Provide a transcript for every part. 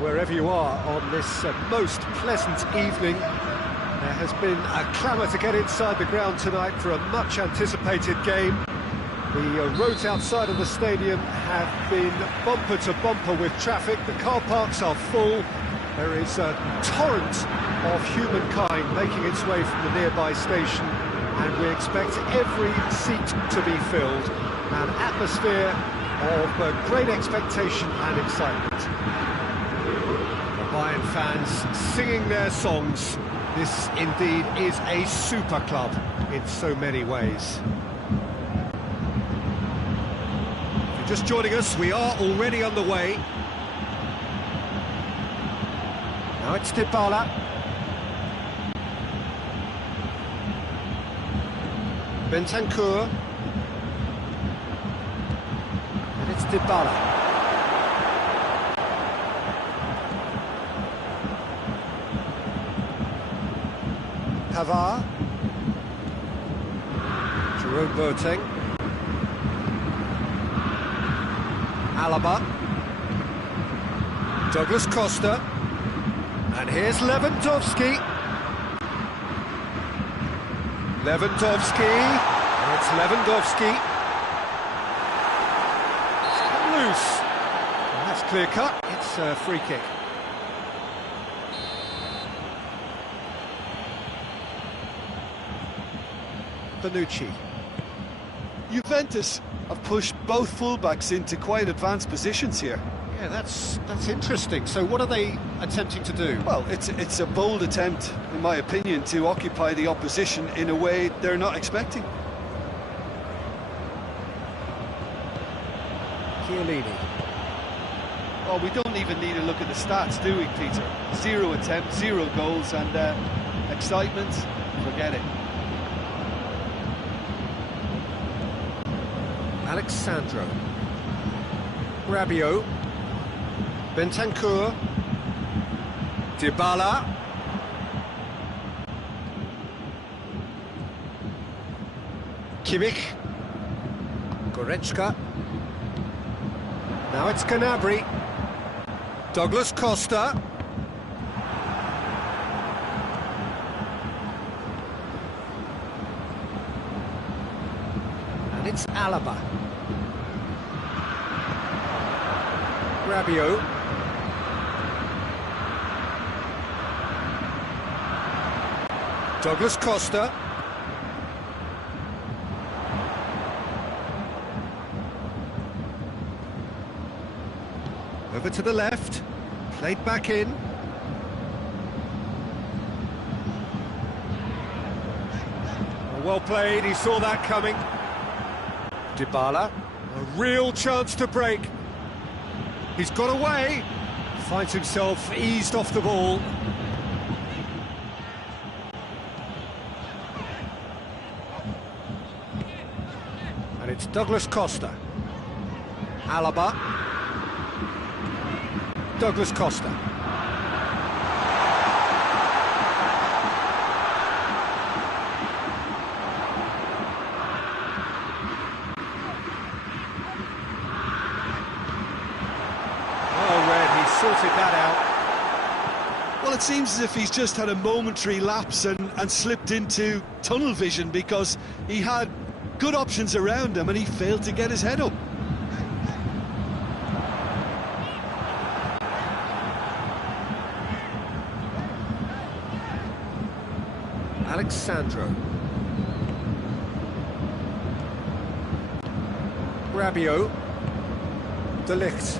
wherever you are on this most pleasant evening. There has been a clamour to get inside the ground tonight for a much-anticipated game. The roads outside of the stadium have been bumper to bumper with traffic. The car parks are full. There is a torrent of humankind making its way from the nearby station, and we expect every seat to be filled. An atmosphere of great expectation and excitement. The Bayern fans singing their songs. This indeed is a super club in so many ways. If you're just joining us, we are already underway. Now it's Dybala. Bentancur. And it's Dybala. Pavard. Jerome Boateng. Alaba. Douglas Costa. And here's Lewandowski. Lewandowski. And it's Lewandowski. It's come loose. And that's clear cut. It's a free kick. Bonucci. Juventus have pushed both fullbacks into quite advanced positions here. Yeah, that's interesting. So what are they attempting to do? Well, it's a bold attempt, in my opinion, to occupy the opposition in a way they're not expecting. Chiellini. Oh, we don't even need to look at the stats, do we, Peter? 0 attempts, 0 goals, and excitement, forget it. Alexandro. Rabiot. Bentancur. Dybala. Kimmich. Goretzka. Now it's Gnabry. Douglas Costa. And it's Alaba. Rabiot. Douglas Costa. Over to the left. Played back in. Well played, he saw that coming. Dybala. A real chance to break. He's got away, finds himself eased off the ball. And it's Douglas Costa. Alaba. Douglas Costa. Sorted that out. Well, it seems as if he's just had a momentary lapse and slipped into tunnel vision, because he had good options around him and he failed to get his head up. Alexandro. Rabiot. De Ligt.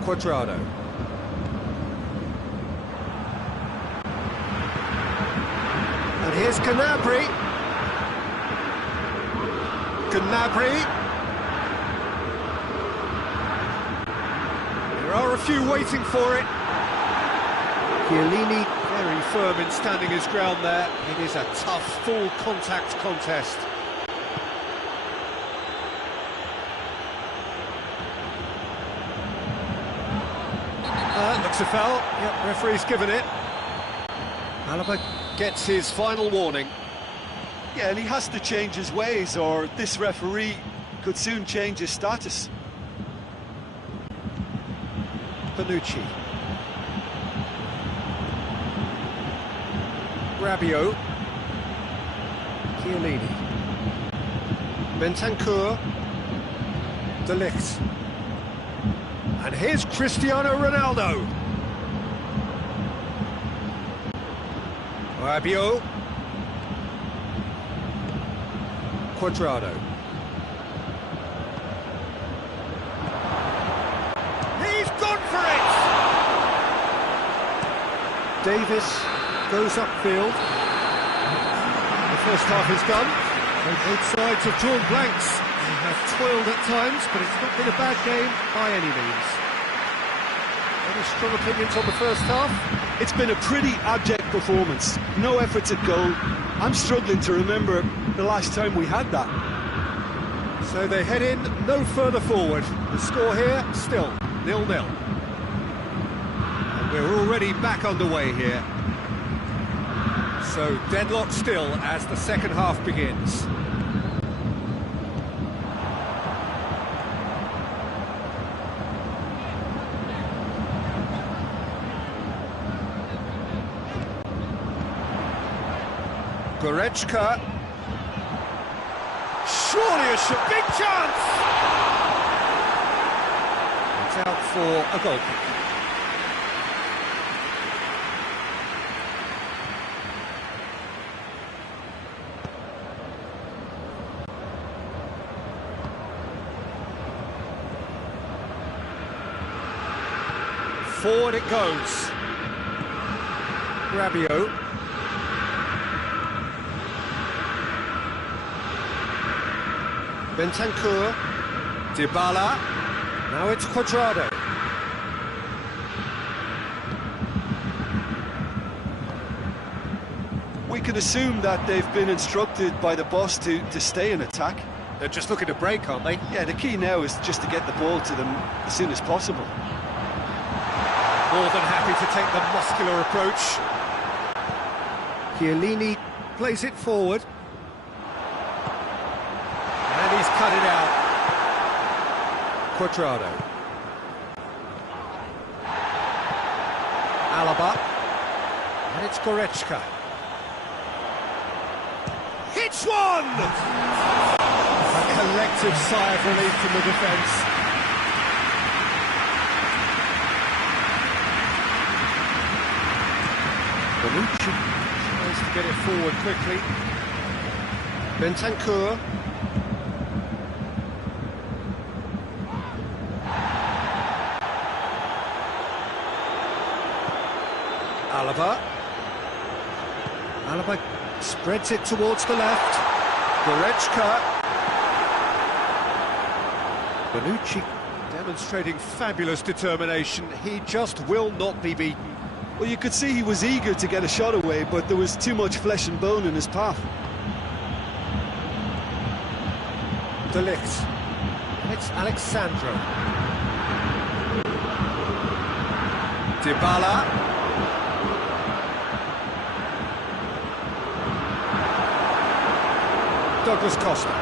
Quadrado. And here's Gnabry. Gnabry. There are a few waiting for it. Chiellini very firm in standing his ground there. It is a tough, full contact contest. Looks a foul. Yep, referee's given it. Alaba gets his final warning. Yeah, and he has to change his ways, or this referee could soon change his status. Bonucci. Rabiot. Chiellini. Bentancur. De Ligt. And here's Cristiano Ronaldo. Rabiot. Cuadrado. He's gone for it! Davis goes upfield. The first half is done. Both sides have drawn blanks. They have toiled at times, but it's not been a bad game by any means. Any strong opinions on the first half? It's been a pretty abject performance. No efforts at goal. I'm struggling to remember the last time we had that. So they head in no further forward. The score here, still 0-0. And we're already back underway here. So deadlock still as the second half begins. Goretzka. Surely a shot. Big chance! It's out for a goal kick. Forward it goes. Rabiot. Bentancur, Dybala, now it's Cuadrado. We can assume that they've been instructed by the boss to stay in attack. They're just looking to break, aren't they? Yeah, the key now is just to get the ball to them as soon as possible. More than happy to take the muscular approach. Chiellini plays it forward. And he's cut it out. Cuadrado. Alaba. And it's Goretzka. Hits one! A collective sigh of relief from the defence. Bonucci tries to get it forward quickly. Bentancur. Alaba spreads it towards the left. Goretzka. Bonucci demonstrating fabulous determination. He just will not be beaten. Well, you could see he was eager to get a shot away, but there was too much flesh and bone in his path. De Ligt. It's Alexandro. Dybala. Douglas Costa.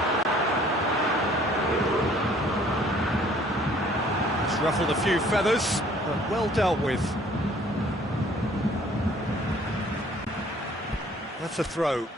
It's ruffled a few feathers, but well dealt with. That's a throw.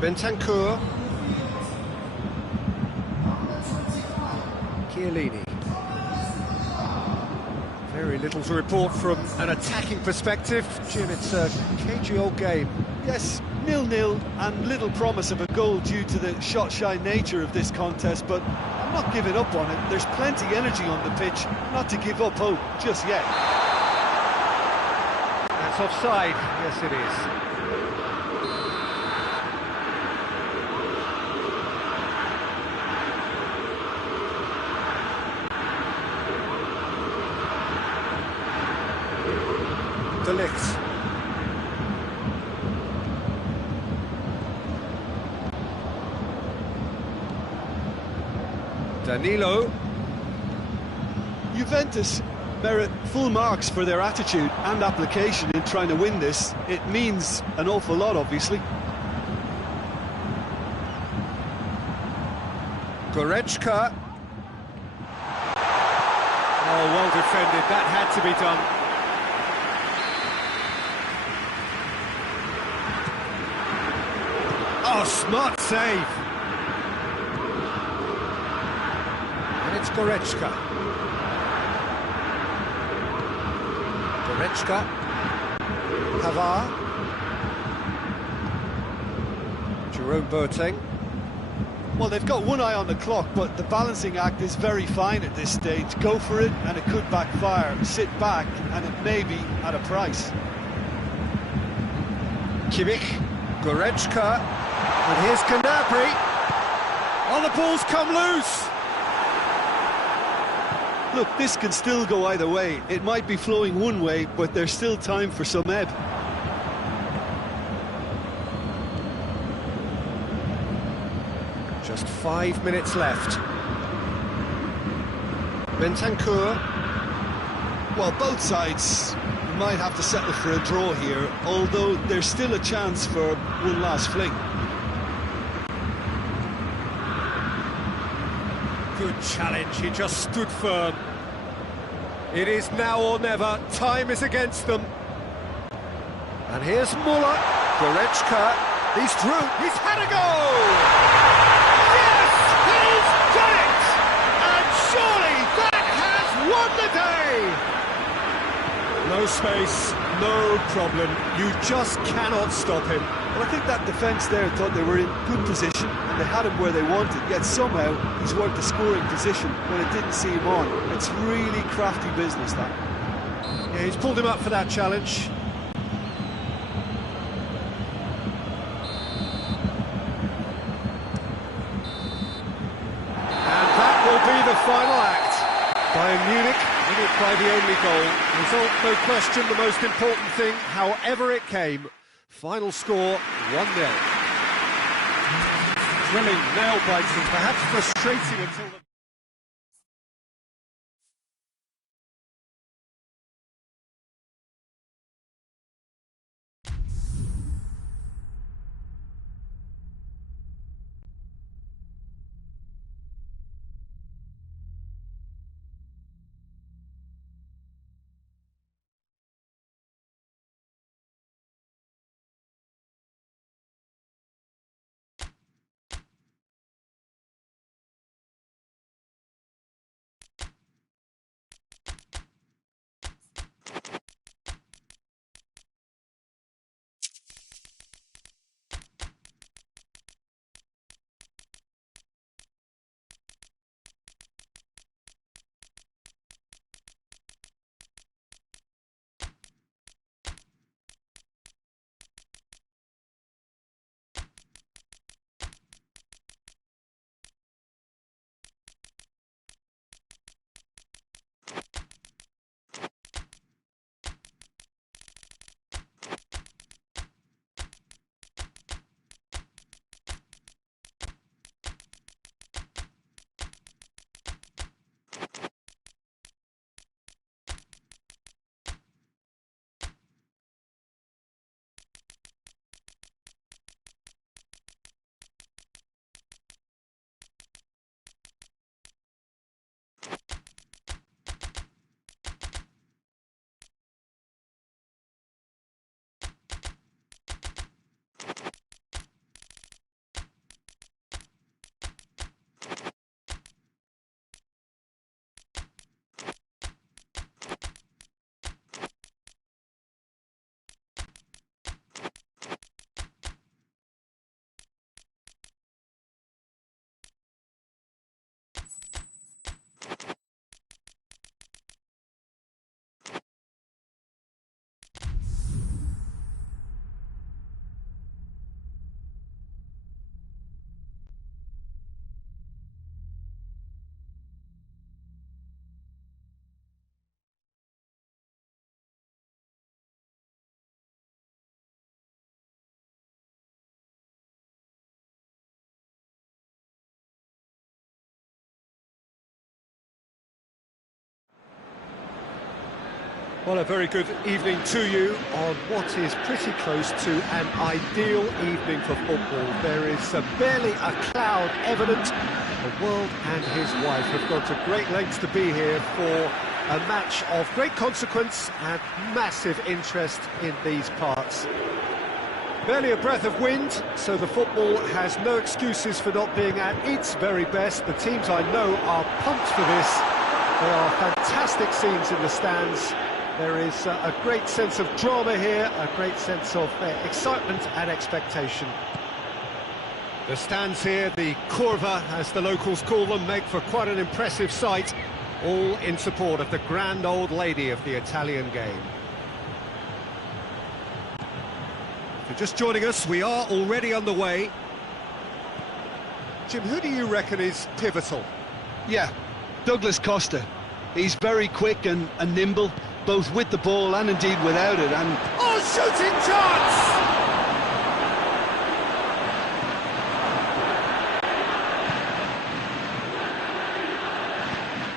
Bentancur. Chiellini. Very little to report from an attacking perspective. Jim, it's a cagey old game. Yes, 0-0 and little promise of a goal due to the shot-shy nature of this contest, but I'm not giving up on it. There's plenty energy on the pitch, not to give up hope just yet. That's offside. Yes, it is. De Ligt. Danilo. Juventus merit full marks for their attitude and application in trying to win this. It means an awful lot, obviously. Goretzka. Oh, well defended. That had to be done. Oh, smart save. And it's Goretzka. Goretzka. Pavard. Jerome Boateng. Well, they've got one eye on the clock, but the balancing act is very fine at this stage. Go for it, and it could backfire. Sit back, and it may be at a price. Kimmich. Goretzka. And here's Gnabry. Oh, the ball's come loose! Look, this can still go either way. It might be flowing one way, but there's still time for some ebb. Just 5 minutes left. Bentancur. Well, both sides might have to settle for a draw here, although there's still a chance for one last fling. Good challenge, he just stood firm. It is now or never, time is against them. And here's Muller, Goretzka, he's through, he's had a goal! Yes, he's done it! And surely that has won the day! No space, no problem, you just cannot stop him. Well, I think that defence there thought they were in good position and they had him where they wanted, yet somehow he's worked a scoring position when it didn't see him on. It's really crafty business, that. Yeah, he's pulled him up for that challenge. And that will be the final act. Bayern Munich win it by the only goal. Result, no question, the most important thing, however it came. Final score, 1-0. Thrilling, nail-biting, perhaps frustrating until the... Well, a very good evening to you on what is pretty close to an ideal evening for football. There is barely a cloud evident. The world and his wife have gone to great lengths to be here for a match of great consequence and massive interest in these parts. Barely a breath of wind, so the football has no excuses for not being at its very best. The teams I know are pumped for this. There are fantastic scenes in the stands. There is a great sense of drama here, a great sense of excitement and expectation. The stands here, the curva as the locals call them, make for quite an impressive sight, all in support of the grand old lady of the Italian game. If you're just joining us, we are already underway. Jim, who do you reckon is pivotal? Yeah, Douglas Costa. He's very quick and nimble, both with the ball and indeed without it, and... Oh, shooting chance!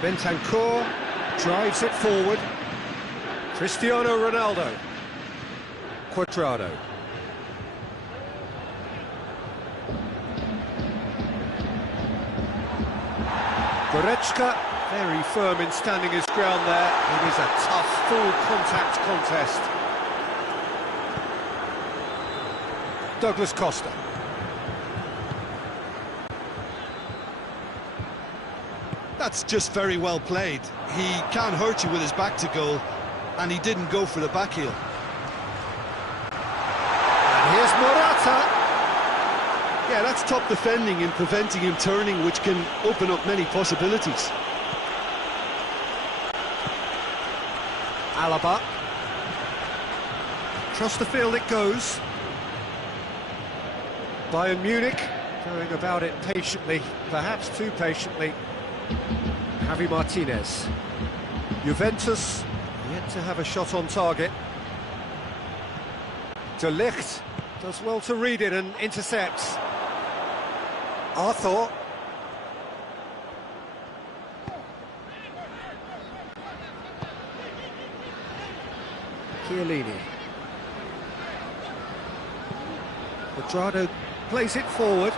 Bentancur drives it forward. Cristiano Ronaldo. Quadrado. Goretzka, very firm in standing his ground there. It is a tough, full-contact contest. Douglas Costa. That's just very well played. He can't hurt you with his back to goal, and he didn't go for the back heel. And here's Morata. Yeah, that's top defending and preventing him turning, which can open up many possibilities. Alaba. Across the field it goes. Bayern Munich going about it patiently, perhaps too patiently. Javi Martinez. Juventus yet to have a shot on target. De Ligt does well to read it and intercepts. Arthur. Chiellini. Quadrado plays it forward.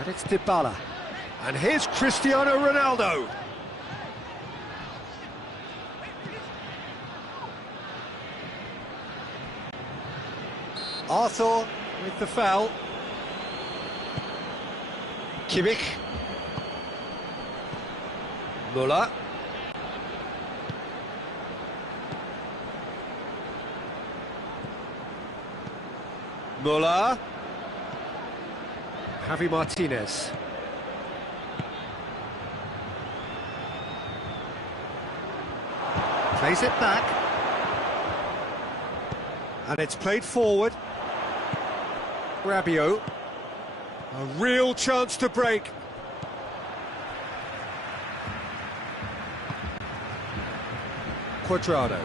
And it's Dybala. And here's Cristiano Ronaldo. Arthur with the foul. Kimmich. Müller. Müller. Javi Martinez. Plays it back. And it's played forward. Rabiot. A real chance to break. Quadrado.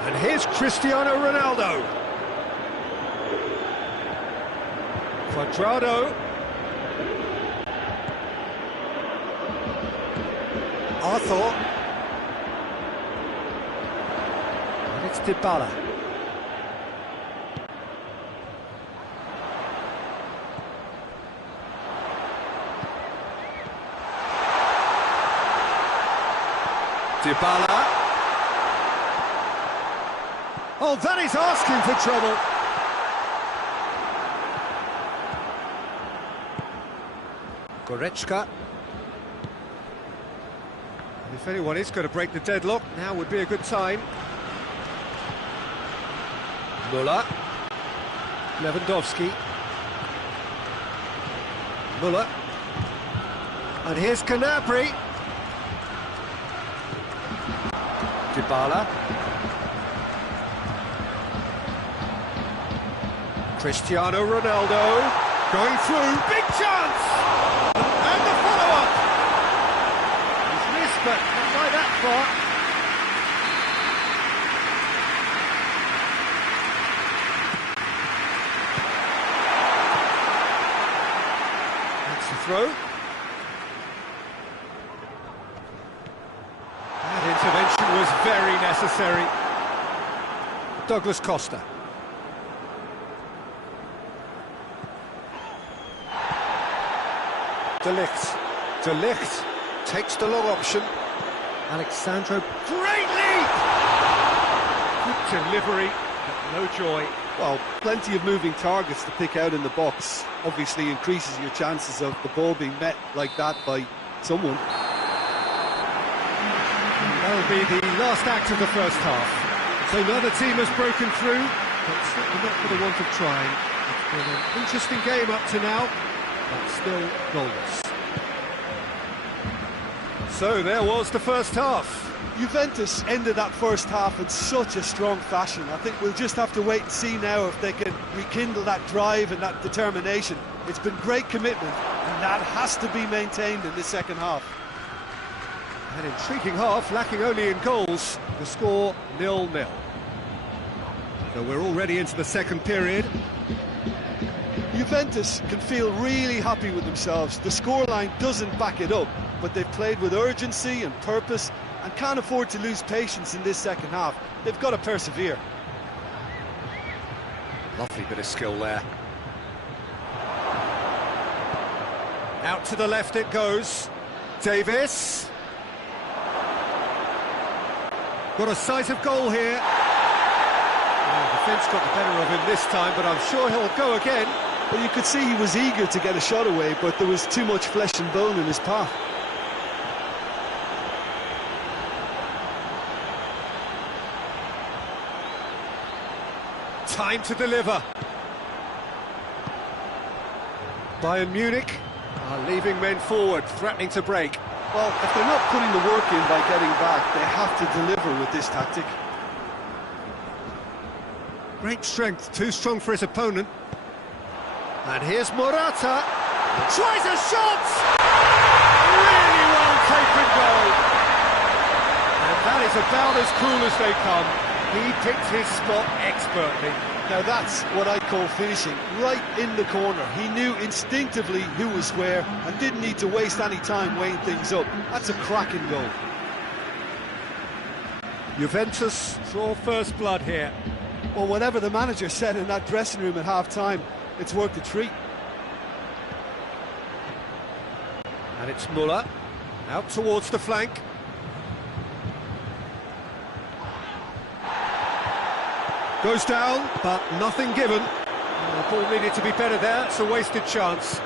And here's Cristiano Ronaldo. Quadrado. Arthur. And it's Dybala. Dybala. Oh, that is asking for trouble. Goretzka. And if anyone is going to break the deadlock, now would be a good time. Müller. Lewandowski. Müller. And here's Gnabry. Dybala. Cristiano Ronaldo. Going through. Big chance! And the follow-up. He's missed, but not by that far. throw. That intervention was very necessary. Douglas Costa. De Ligt takes the long option. Alexandro, great lead! Good delivery, but no joy. Well, plenty of moving targets to pick out in the box. Obviously increases your chances of the ball being met like that by someone. That'll be the last act of the first half. So neither team has broken through, but certainly not for the want of trying. It's been an interesting game up to now, but still goalless. So there was the first half. Juventus ended that first half in such a strong fashion. I think we'll just have to wait and see now if they can rekindle that drive and that determination. It's been great commitment, and that has to be maintained in the second half. An intriguing half, lacking only in goals. The score 0-0. So we're already into the second period. Juventus can feel really happy with themselves. The scoreline doesn't back it up, but they've played with urgency and purpose and can't afford to lose patience in this second half. They've got to persevere. Lovely bit of skill there. Out to the left it goes. Davis. Got a sight of goal here. The defence got the better of him this time, but I'm sure he'll go again. Well, you could see he was eager to get a shot away, but there was too much flesh and bone in his path. Time to deliver. Bayern Munich are leaving men forward, threatening to break. Well, if they're not putting the work in by getting back, they have to deliver with this tactic. Great strength, too strong for his opponent. And here's Morata. Tries a shot! Really well taken goal. And that is about as cool as they come. He picked his spot expertly. Now that's what I call finishing, right in the corner. He knew instinctively who was where and didn't need to waste any time weighing things up. That's a cracking goal. Juventus draw first blood here. Well, whatever the manager said in that dressing room at half-time, it's worth a treat. And it's Müller, out towards the flank. Goes down, but nothing given. The ball needed to be better there, it's a wasted chance.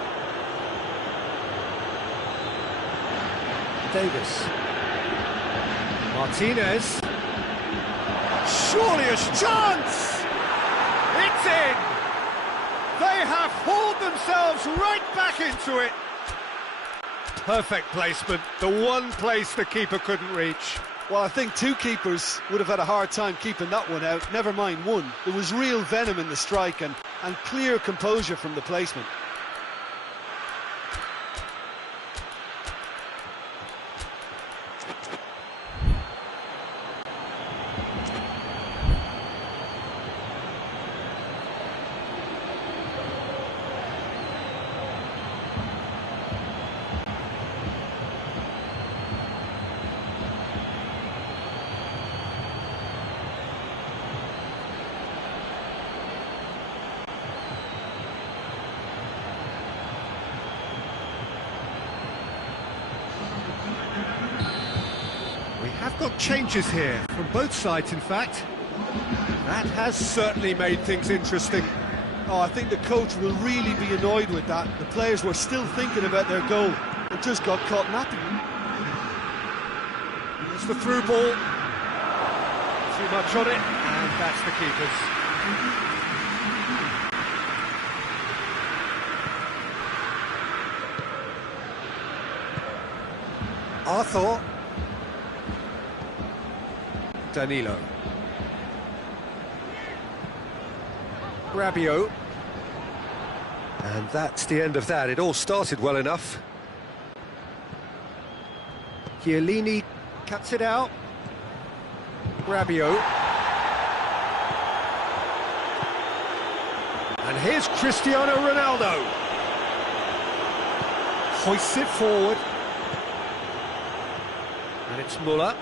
Davis. Martinez. Surely a chance! It's in! They have hauled themselves right back into it. Perfect placement, the one place the keeper couldn't reach. Well, I think two keepers would have had a hard time keeping that one out, never mind one. There was real venom in the strike and clear composure from the placement. Have got changes here, from both sides in fact. That has certainly made things interesting. Oh, I think the coach will really be annoyed with that. The players were still thinking about their goal and just got caught napping. It's the through ball. Too much on it, and that's the keeper's. Arthur. Danilo. Rabiot. And that's the end of that. It all started well enough. Chiellini cuts it out. Rabiot. And here's Cristiano Ronaldo. Hoists it forward. And it's Muller.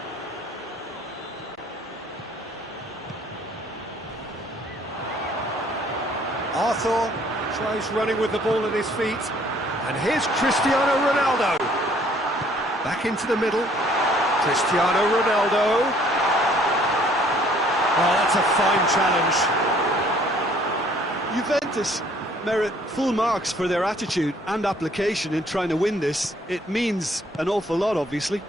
Arthur tries running with the ball at his feet. And here's Cristiano Ronaldo. Back into the middle. Cristiano Ronaldo. Oh, that's a fine challenge. Juventus merit full marks for their attitude and application in trying to win this. It means an awful lot, obviously.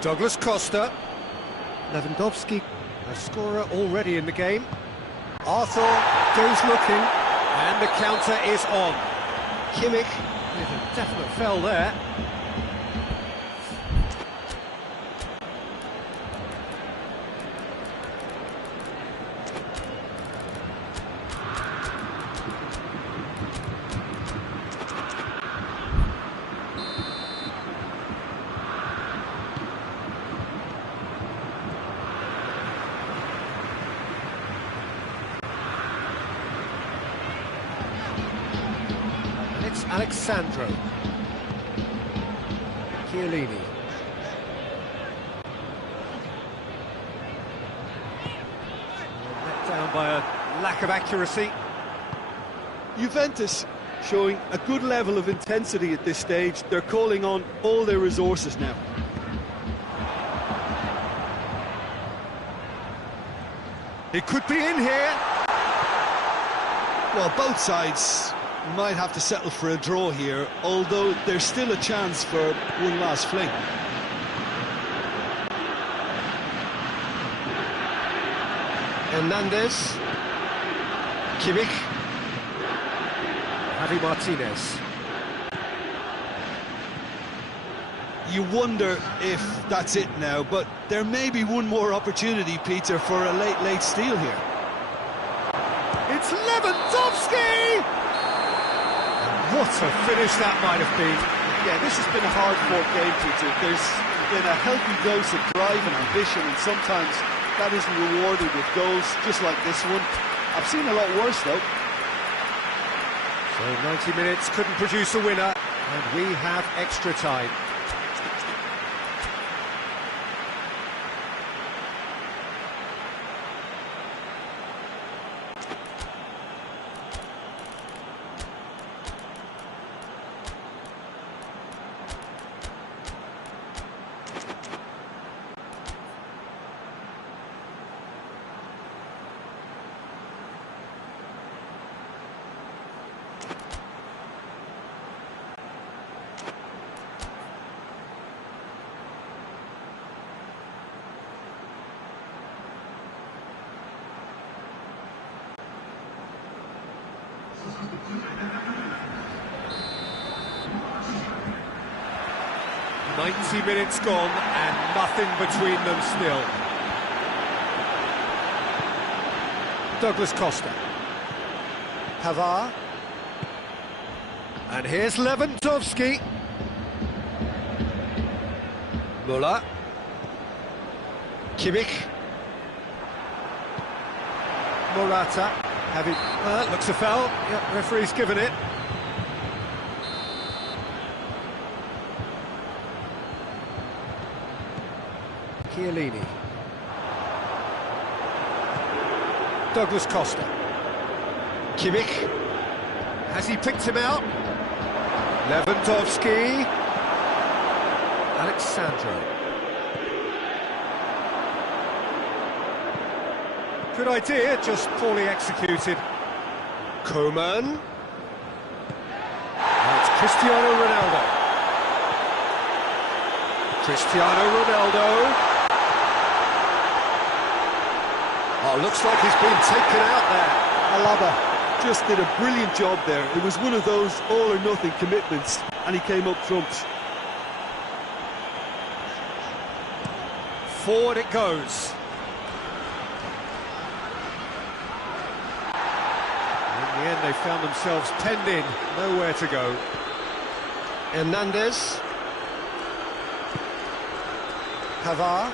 Douglas Costa. Lewandowski, a scorer already in the game. Arthur goes looking, and the counter is on. Kimmich with a definite foul there. It's Alexandro. Chiellini. Let down by a lack of accuracy. Juventus showing a good level of intensity at this stage. They're calling on all their resources now. It could be in here. Well, both sides might have to settle for a draw here, although there's still a chance for one last fling. Hernandez. Kimmich. Javi Martinez. You wonder if that's it now, but there may be one more opportunity, Peter, for a late steal here. It's Lewandowski! What a finish that might have been. Yeah, this has been a hard-fought game, Peter. There's been a healthy dose of drive and ambition, and sometimes that isn't rewarded with goals, just like this one. I've seen a lot worse, though. So 90 minutes couldn't produce a winner, and we have extra time. "90 minutes gone and nothing between them still." Douglas Costa. Pavard. And here's Lewandowski. Muller. Kimmich. Morata. Having looks a foul. Yep, referee's given it. Chiellini. Douglas Costa. Kimmich. Has he picked him out? Lewandowski. Alexandro. Good idea, just poorly executed. Koeman. Now it's Cristiano Ronaldo. Cristiano Ronaldo. Oh, looks like he's been taken out there. Alaba just did a brilliant job there. It was one of those all-or-nothing commitments, and he came up trumps. Forward it goes. In the end, they found themselves penned in, nowhere to go. Hernandez. Pavard.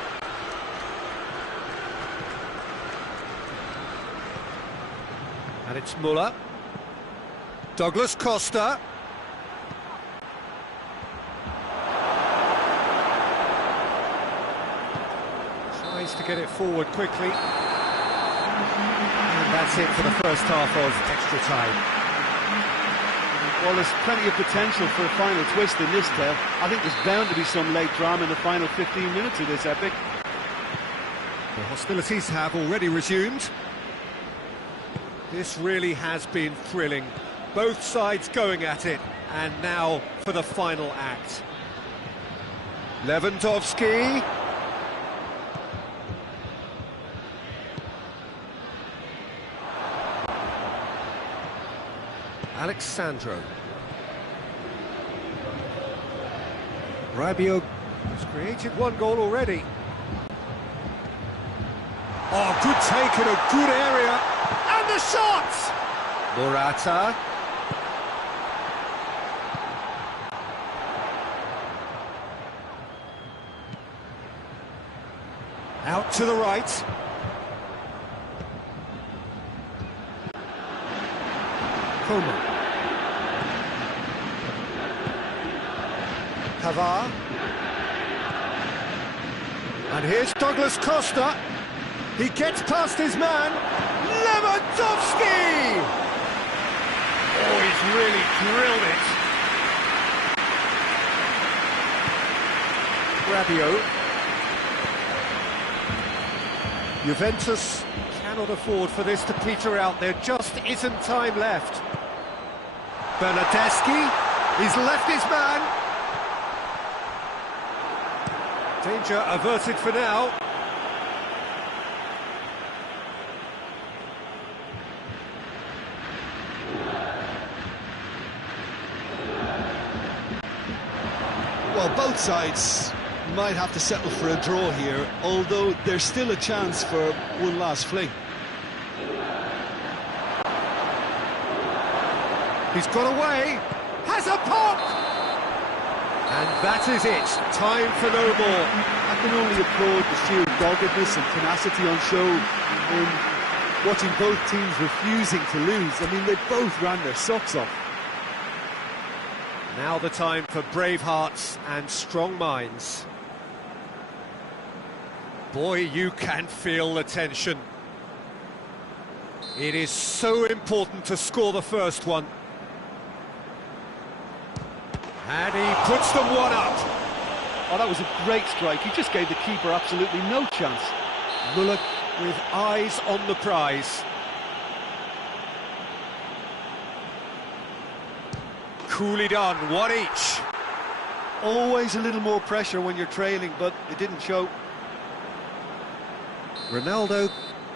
And it's Muller. Douglas Costa. Tries to get it forward quickly. And that's it for the first half of extra time. Well, there's plenty of potential for a final twist in this tale. I think there's bound to be some late drama in the final 15 minutes of this epic. The hostilities have already resumed. This really has been thrilling. Both sides going at it, and now for the final act. Lewandowski. Alexandro. Rabiot has created one goal already. Oh, good take in a good area. And the shot! Morata. Out to the right. Coman. Pavard. And here's Douglas Costa. He gets past his man. Lewandowski! Oh, he's really drilled it. Rabiot. Juventus cannot afford for this to peter out. There just isn't time left. Bernardeschi, he's left his man. Danger averted for now. Well, both sides might have to settle for a draw here, although there's still a chance for one last fling. He's got away, has a pop! And that is it, time for no more. I can only applaud the sheer doggedness and tenacity on show in watching both teams refusing to lose. I mean, they both ran their socks off. Now the time for brave hearts and strong minds. Boy, you can feel the tension. It is so important to score the first one. And he puts them one up. Oh, that was a great strike. He just gave the keeper absolutely no chance. Muller with eyes on the prize. Coolly done, one each. Always a little more pressure when you're trailing, but it didn't show. Ronaldo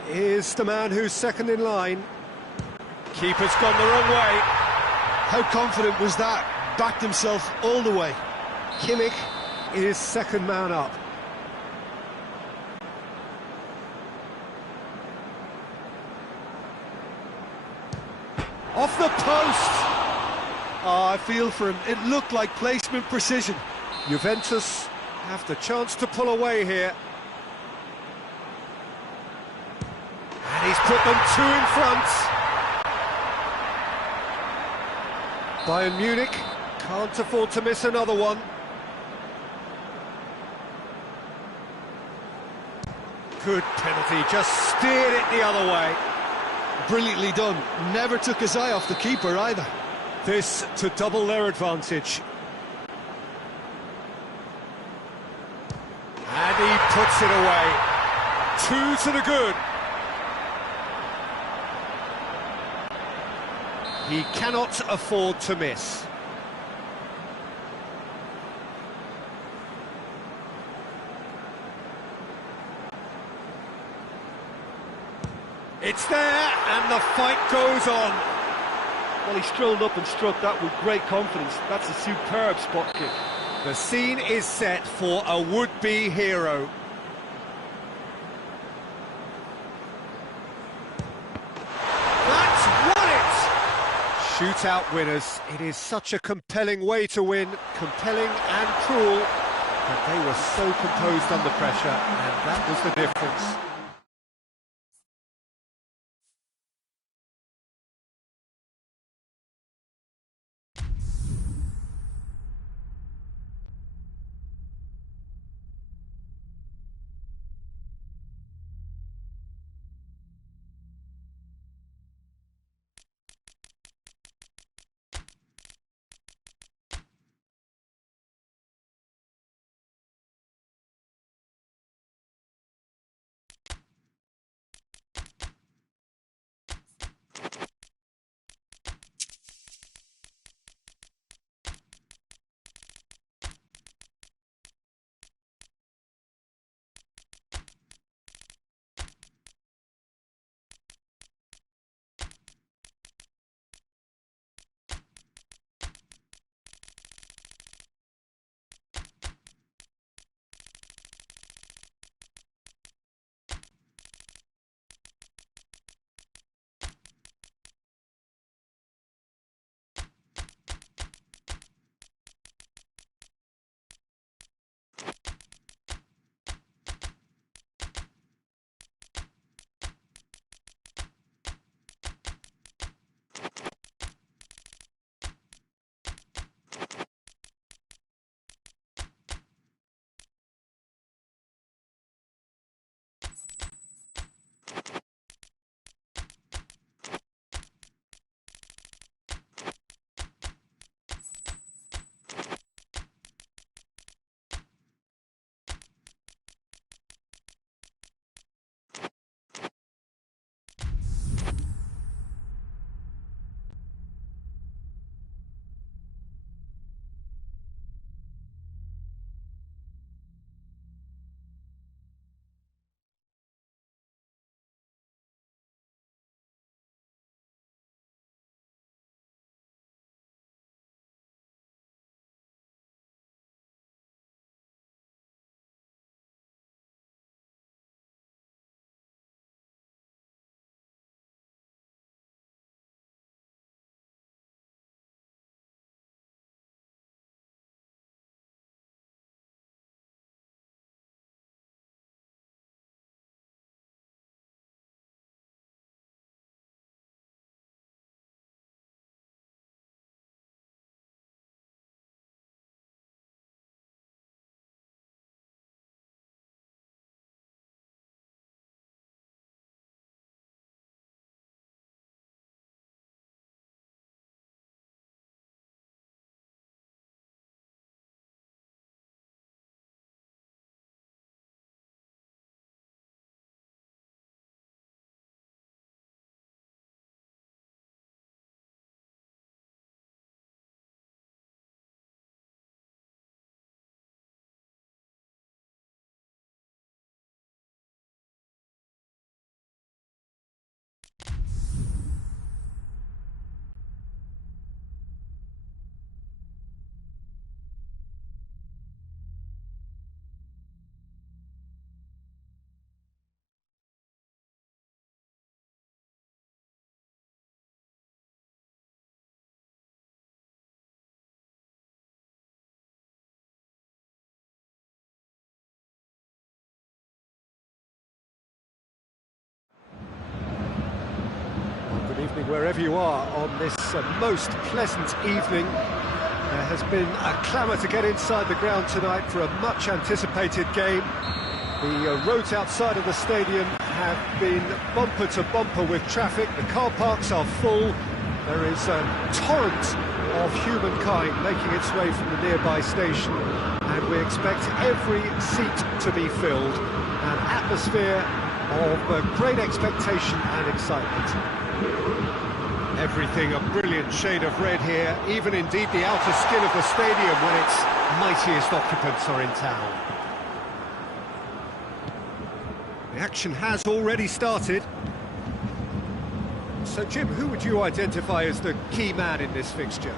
is the man who's second in line. Keeper's gone the wrong way. How confident was that? Backed himself all the way. Kimmich is second man up. Off the post! Oh, I feel for him. It looked like placement precision. Juventus have the chance to pull away here. And he's put them two in front. Bayern Munich can't afford to miss another one. Good penalty, just steered it the other way. Brilliantly done. Never took his eye off the keeper either. This to double their advantage. And he puts it away. 2 to the good. He cannot afford to miss. It's there, and the fight goes on. Well, he strolled up and struck that with great confidence. That's a superb spot kick. The scene is set for a would-be hero. That's won it! Shootout winners. It is such a compelling way to win, compelling and cruel, but they were so composed under pressure, and that was the difference. wherever you are on this most pleasant evening. There has been a clamour to get inside the ground tonight for a much-anticipated game. The roads outside of the stadium have been bumper to bumper with traffic. The car parks are full. There is a torrent of humankind making its way from the nearby station, and we expect every seat to be filled. An atmosphere of great expectation and excitement. Everything a brilliant shade of red here, even indeed the outer skin of the stadium when its mightiest occupants are in town. The action has already started. So, Jim, who would you identify as the key man in this fixture?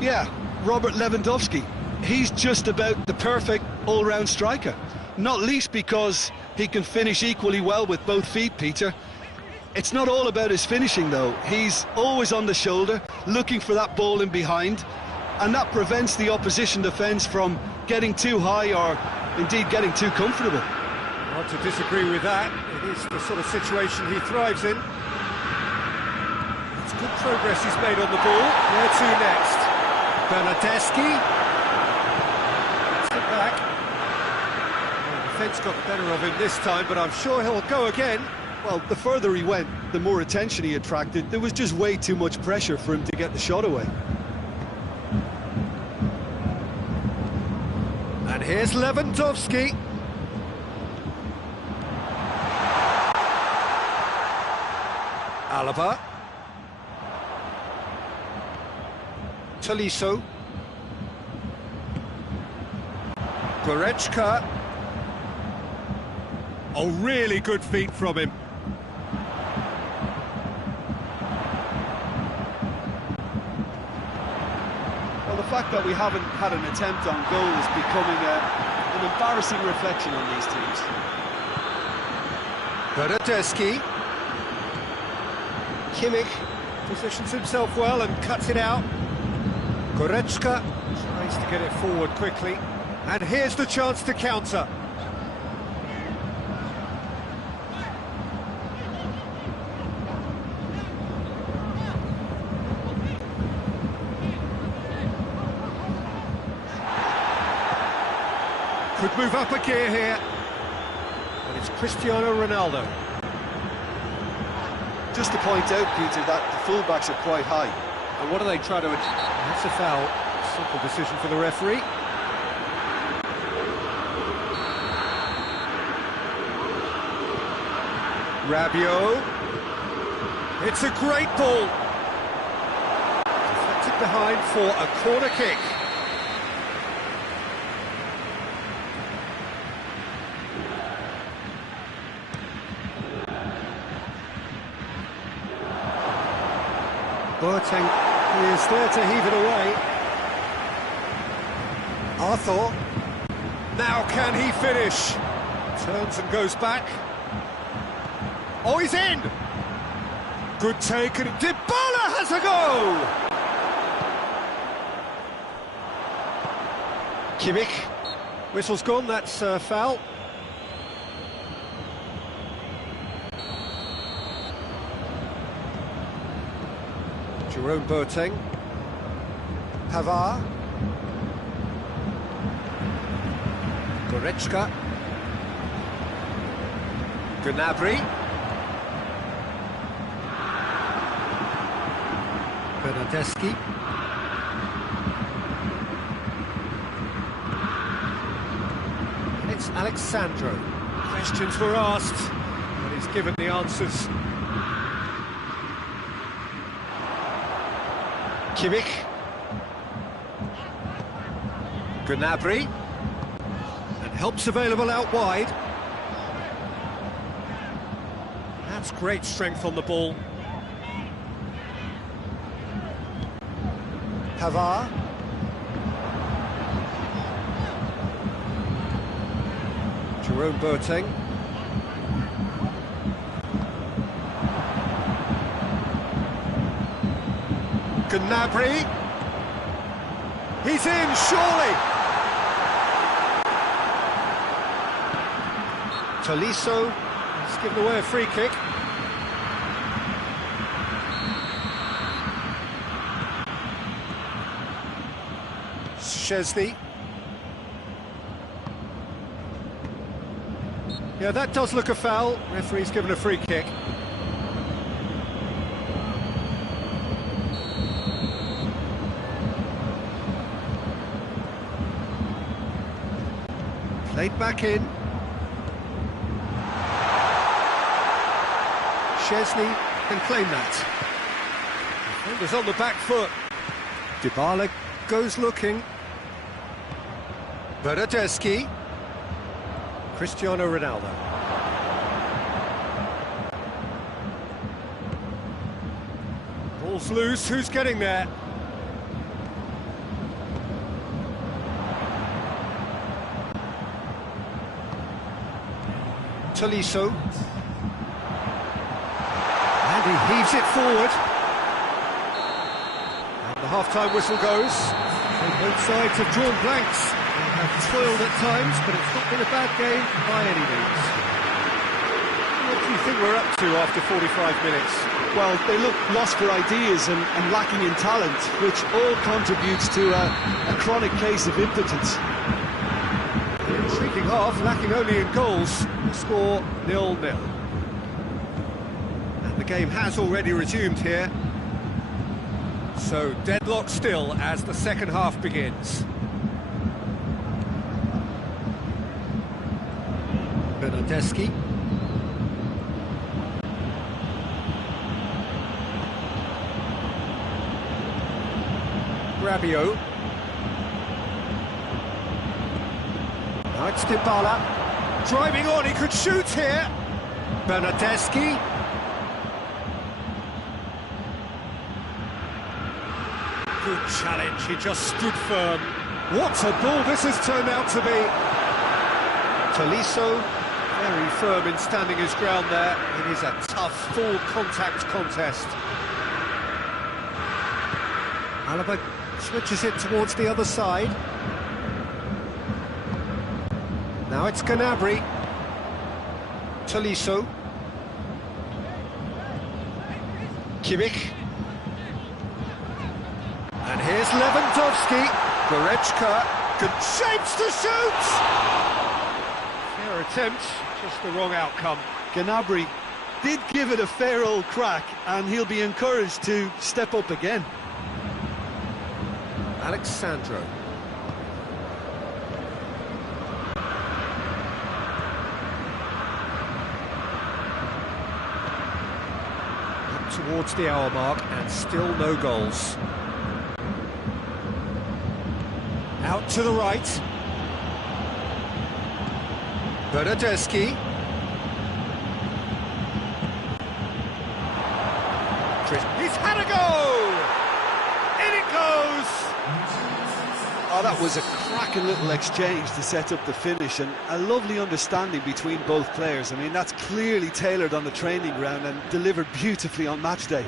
Yeah, Robert Lewandowski. He's just about the perfect all-round striker. Not least because he can finish equally well with both feet, Peter. It's not all about his finishing, though. He's always on the shoulder, looking for that ball in behind, and that prevents the opposition defence from getting too high or, indeed, getting too comfortable. Hard to disagree with that. It is the sort of situation he thrives in. It's good progress he's made on the ball. Where to next? Bernardeschi. Step back. Well, the defence got the better of him this time, but I'm sure he'll go again. Well, the further he went, the more attention he attracted. There was just way too much pressure for him to get the shot away. And here's Lewandowski. Alaba. Tolisso. Goretzka. Oh, really good feet from him. Well, the fact that we haven't had an attempt on goal is becoming an embarrassing reflection on these teams. Bernardeschi. Kimmich positions himself well and cuts it out. Goretzka tries to get it forward quickly. And here's the chance to counter. Could move up a gear here. And it's Cristiano Ronaldo. Just to point out, Peter, that the fullbacks are quite high. And what are they trying to... That's a foul. Simple decision for the referee. Rabiot. It's a great ball. Deflected behind for a corner kick. Boateng is there to heave it away. Arthur. Now can he finish? Turns and goes back. Oh, he's in! Good take, and Dybala has a go! Kimmich. Whistle's gone, that's foul. Jerome Boateng. Pavard. Goretzka. Gnabry. Bernardeschi. And it's Alexandro. Questions were asked, but he's given the answers. Kimmich. Gnabry. And help's available out wide. That's great strength on the ball. Pavard. Jerome Boateng. Gnabry. He's in, surely. Tolisso has given away a free kick. Szczesny. Yeah, that does look a foul. Referee's given a free kick. Played back in. Szczesny can claim that. Defender's on the back foot. Dybala goes looking. Bernardeschi. Cristiano Ronaldo. Ball's loose, who's getting there? Tolisso. And he heaves it forward. And the half-time whistle goes. So both sides have drawn blanks. They have toiled at times, but it's not been a bad game by any means. What do you think we're up to after 45 minutes? Well, they look lost for ideas and lacking in talent, which all contributes to a chronic case of impotence. Intriguing half, lacking only in goals. The score 0-0. And the game has already resumed here. So deadlock still as the second half begins. Bernardeschi. Rabiot. Now it's Dybala. Driving on, he could shoot here. Bernardeschi. Good challenge, he just stood firm. What a ball this has turned out to be. Tolisso, very firm in standing his ground there. It is a tough, full contact contest. Alaba switches it towards the other side. Now it's Gnabry. Tolisso. Kimmich. And here's Lewandowski. Goretzka shapes to shoot! Fair attempt, just the wrong outcome. Gnabry did give it a fair old crack, and he'll be encouraged to step up again. Alexandro. Up towards the hour mark and still no goals. Out to the right. Bernardeschi. He's had a go! In it goes! Oh, that was a cracking little exchange to set up the finish, and a lovely understanding between both players. I mean, that's clearly tailored on the training ground and delivered beautifully on match day.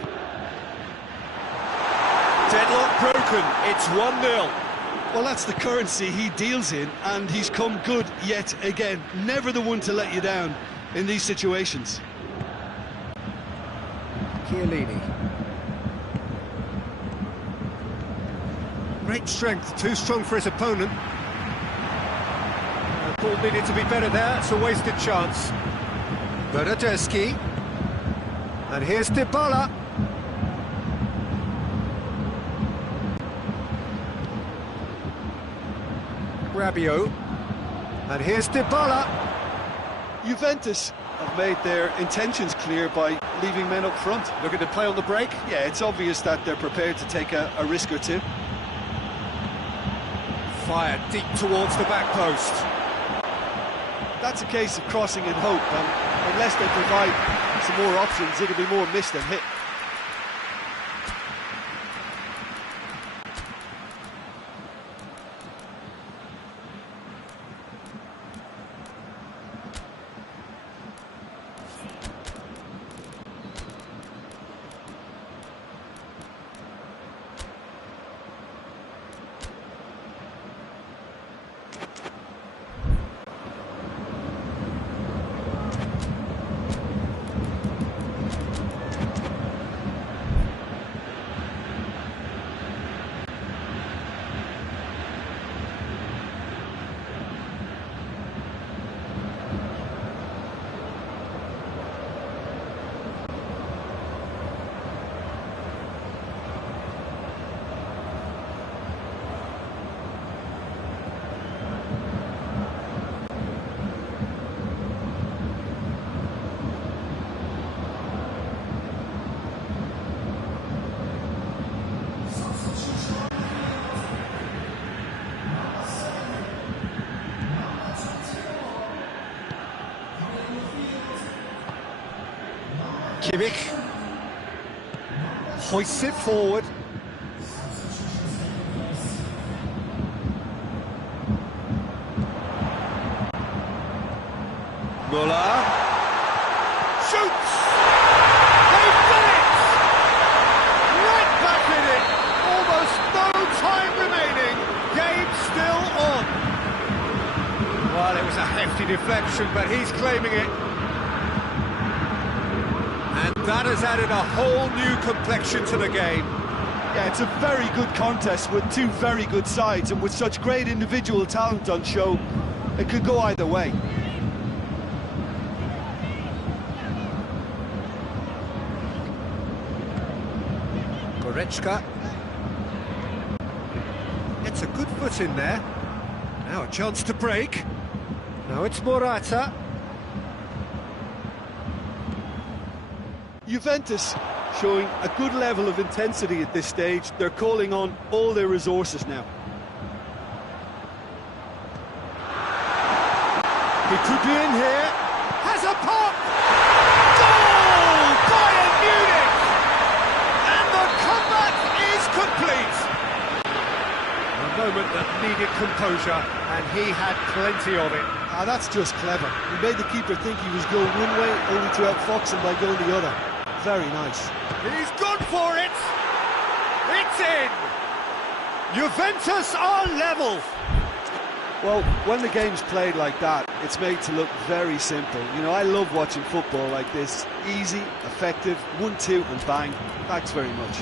Deadlock broken, it's 1-0. Well, that's the currency he deals in, and he's come good yet again. Never the one to let you down in these situations. Chiellini. Great strength, too strong for his opponent. Ball needed to be better there, it's a wasted chance. Bernardeschi. And here's Dybala. Rabiot. And here's Dybala. Juventus have made their intentions clear by leaving men up front. Looking to play on the break. Yeah, it's obvious that they're prepared to take a risk or two. Fired deep towards the back post. That's a case of crossing in hope, and unless they provide some more options, it'll be more missed than hit. Kimmich hoists it forward. Muller shoots! They've done it! Right back in it! Almost no time remaining. Game still on. Well, it was a hefty deflection, but he's claiming it. And that has added a whole new complexion to the game. Yeah, it's a very good contest with two very good sides, and with such great individual talent on show, it could go either way. Goretzka gets a good foot in there. Now a chance to break. Now it's Morata. Juventus showing a good level of intensity at this stage. They're calling on all their resources now. He could be in here. Has a pop! Goal! Bayern Munich! And the comeback is complete. A moment that needed composure, and he had plenty of it. Ah, that's just clever. He made the keeper think he was going one way, only to outfox him by going the other. Very nice. He's gone for it! It's in! Juventus are level! Well, when the game's played like that, it's made to look very simple. You know, I love watching football like this. Easy, effective, 1-2 and bang. Thanks very much.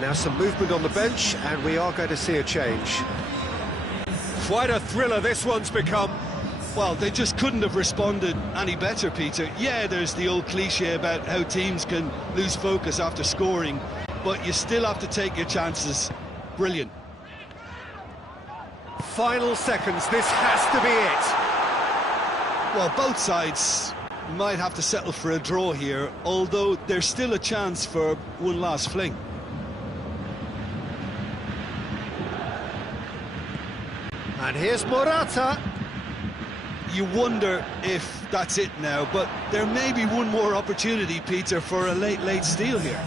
Now some movement on the bench, and we are going to see a change. Quite a thriller this one's become. Well, they just couldn't have responded any better, Peter. Yeah, there's the old cliche about how teams can lose focus after scoring, but you still have to take your chances. Brilliant. Final seconds, this has to be it. Well, both sides might have to settle for a draw here, although there's still a chance for one last fling. And here's Morata. You wonder if that's it now, but there may be one more opportunity, Peter, for a late steal here.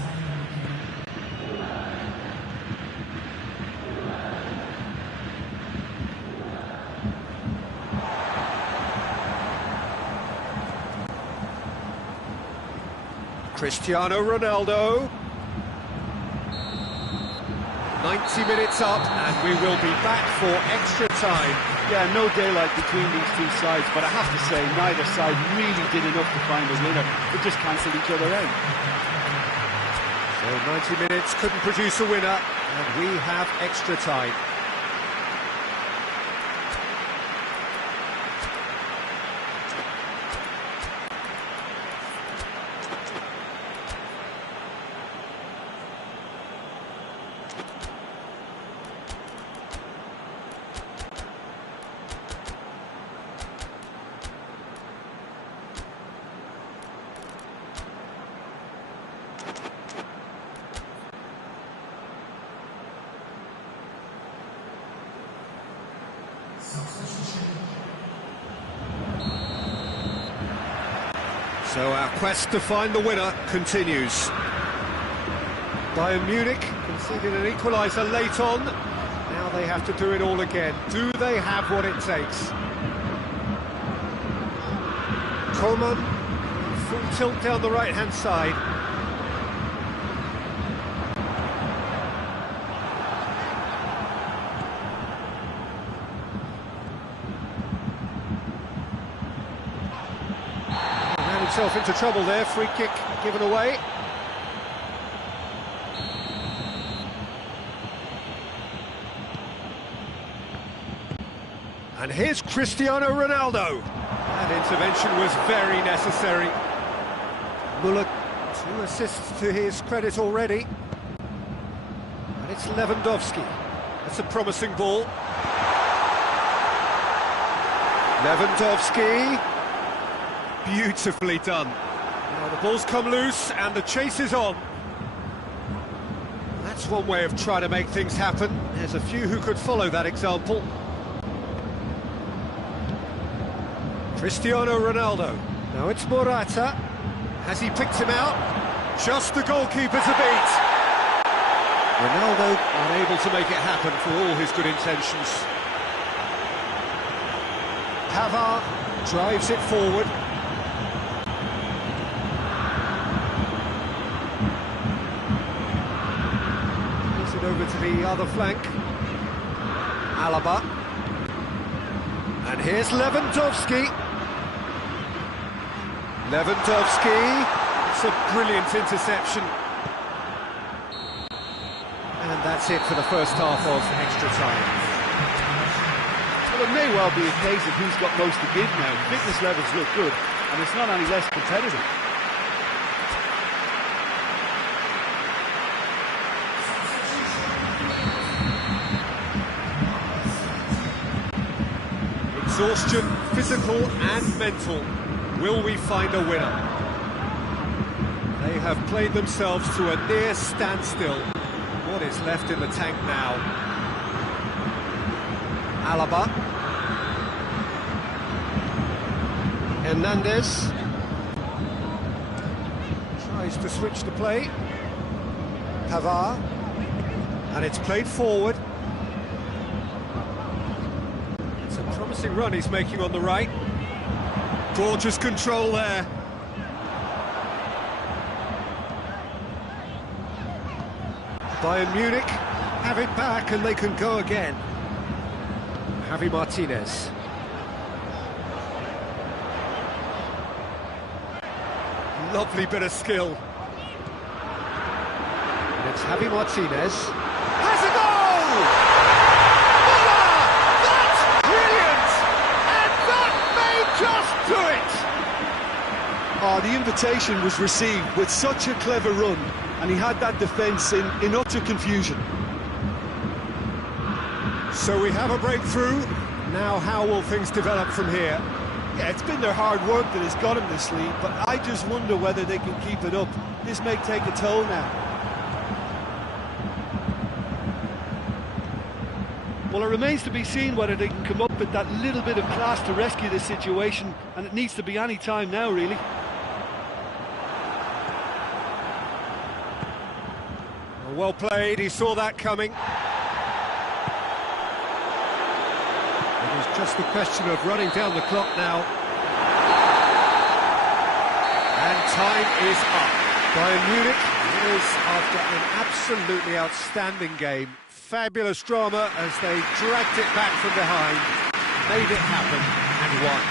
Cristiano Ronaldo. 90 minutes up, and we will be back for extra time. Yeah, no daylight between these two sides, but I have to say, neither side really did enough to find a winner. They just cancelled each other out. So 90 minutes couldn't produce a winner, and we have extra time. So our quest to find the winner continues. Bayern Munich conceded an equaliser late on. Now they have to do it all again. Do they have what it takes? Coman, full tilt down the right-hand side. Himself into trouble there, free kick given away. And here's Cristiano Ronaldo. That intervention was very necessary. Muller 2 assists to his credit already. And it's Lewandowski. That's a promising ball. Lewandowski. Beautifully done. Now the ball's come loose and the chase is on. That's one way of trying to make things happen. There's a few who could follow that example. Cristiano Ronaldo. Now it's Morata. Has he picked him out? Just the goalkeeper to beat. Ronaldo unable to make it happen for all his good intentions. Pavard drives it forward. Plays it over to the other flank. Alaba. And here's Lewandowski. Lewandowski. It's a brilliant interception. And that's it for the first half of extra time. Well, it may well be a case of who's got most to give now. Fitness levels look good, and it's not any less competitive. Exhaustion, physical and mental. Will we find a winner? They have played themselves to a near standstill. What is left in the tank now? Alaba. Hernandez. Tries to switch the play. Pavard. And it's played forward. It's a promising run he's making on the right. Gorgeous control there. Bayern Munich have it back and they can go again. Javi Martinez. Lovely bit of skill. And it's Javi Martinez. Has a goal! Voila! That's brilliant! And that may just do it! Oh, the invitation was received with such a clever run, and he had that defence in utter confusion. So we have a breakthrough. Now how will things develop from here? Yeah, it's been their hard work that has got them this lead, but I just wonder whether they can keep it up. This may take a toll now. Well, it remains to be seen whether they can come up with that little bit of class to rescue this situation, and it needs to be any time now, really. Well played, he saw that coming. It was just a question of running down the clock now. And time is up. Bayern Munich is after an absolutely outstanding game. Fabulous drama as they dragged it back from behind, made it happen and won.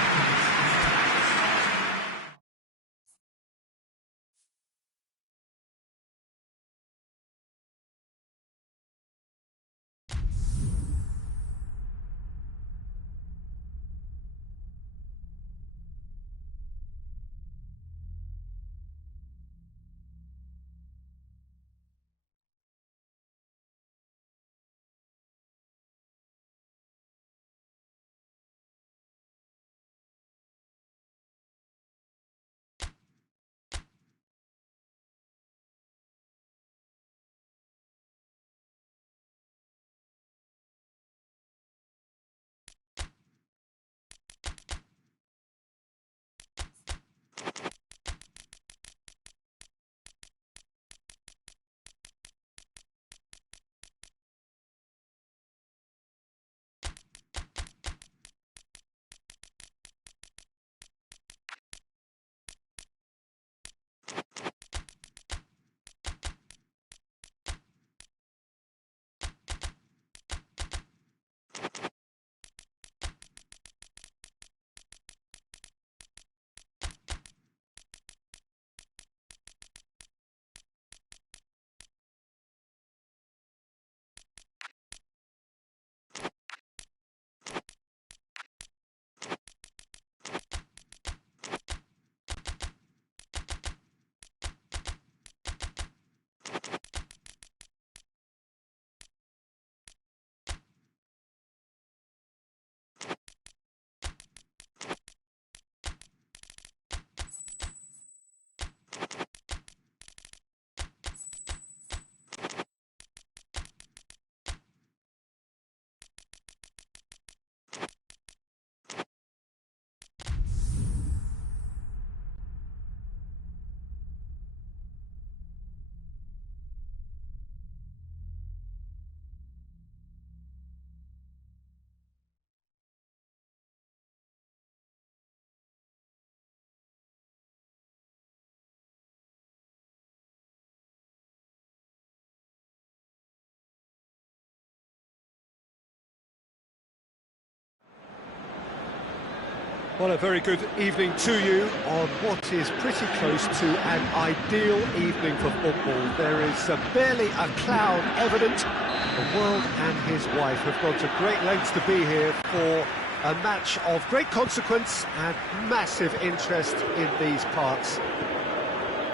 Well, a very good evening to you on what is pretty close to an ideal evening for football. There is barely a cloud evident. The world and his wife have gone to great lengths to be here for a match of great consequence and massive interest in these parts.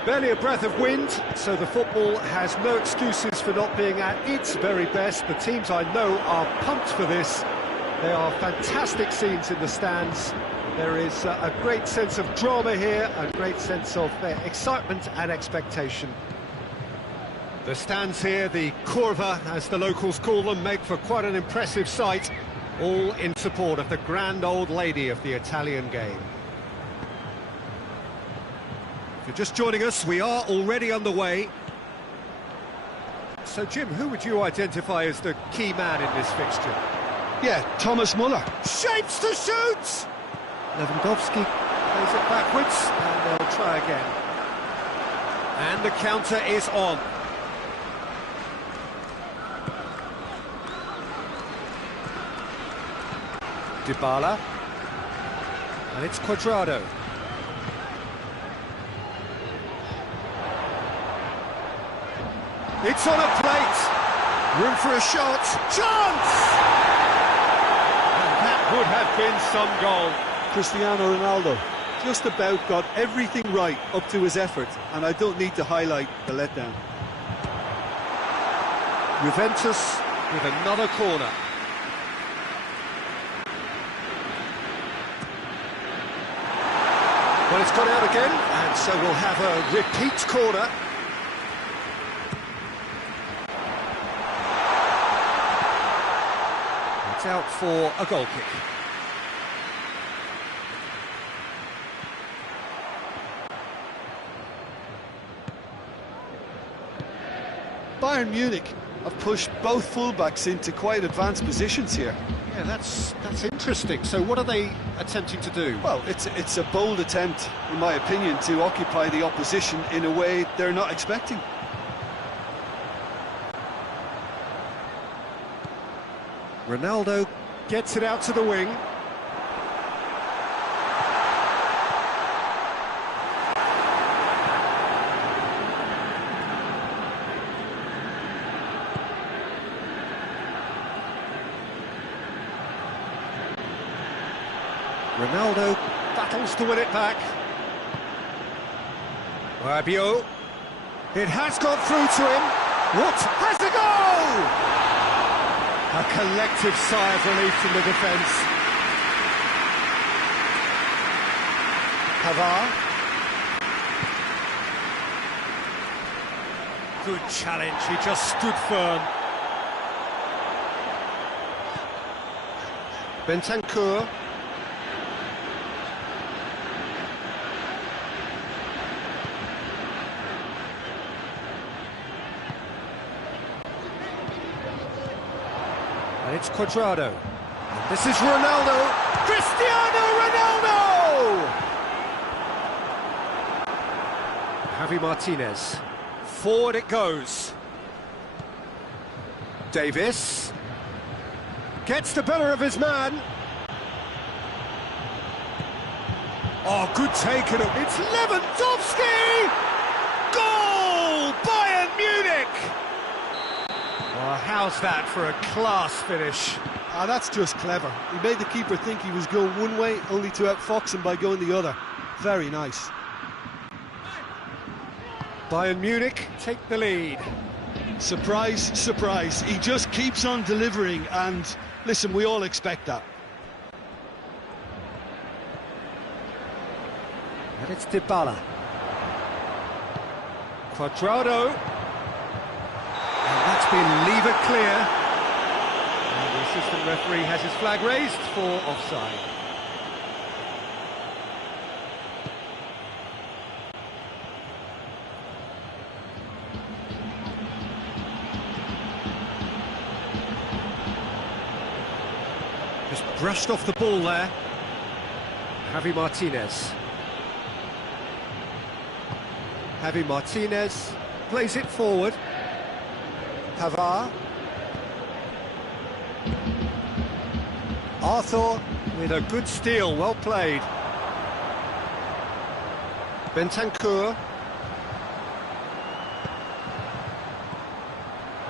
Barely a breath of wind, so the football has no excuses for not being at its very best. The teams I know are pumped for this. There are fantastic scenes in the stands. There is a great sense of drama here, a great sense of excitement and expectation. The stands here, the curva, as the locals call them, make for quite an impressive sight, all in support of the grand old lady of the Italian game. If you're just joining us, we are already underway. So, Jim, who would you identify as the key man in this fixture? Yeah, Thomas Muller. Shapes to shoot! Lewandowski plays it backwards, and they'll try again. And the counter is on. Dybala. And it's Cuadrado. It's on a plate. Room for a shot. Chance! And that would have been some goal. Cristiano Ronaldo just about got everything right up to his effort, and I don't need to highlight the letdown. Juventus with another corner. Well, it's gone out again, and so we'll have a repeat corner. It's out for a goal kick. Bayern Munich have pushed both fullbacks into quite advanced positions here. Yeah, that's interesting. So what are they attempting to do? Well, it's a bold attempt, in my opinion, to occupy the opposition in a way they're not expecting. Ronaldo gets it out to the wing. Ronaldo battles to win it back. Rabiot. It has gone through to him. What? Has the goal! A collective sigh of relief from the defence. Pavard. Good challenge, he just stood firm. Bentancur. And it's Cuadrado. And this is Ronaldo. Cristiano Ronaldo! Javi Martinez. Forward it goes. Davis. Gets the better of his man. Oh, good take. It's Lewandowski! Goal! Bayern Munich! Well, how's that for a class finish? That's just clever. He made the keeper think he was going one way, only to outfox him by going the other. Very nice. Bayern Munich take the lead. Surprise, surprise. He just keeps on delivering, and listen, we all expect that. And it's Dybala. Cuadrado. And that's been lever clear. And the assistant referee has his flag raised for offside. Just brushed off the ball there. Javi Martinez. Javi Martinez plays it forward. Pavard. Arthur with a good steal, well played. Bentancur.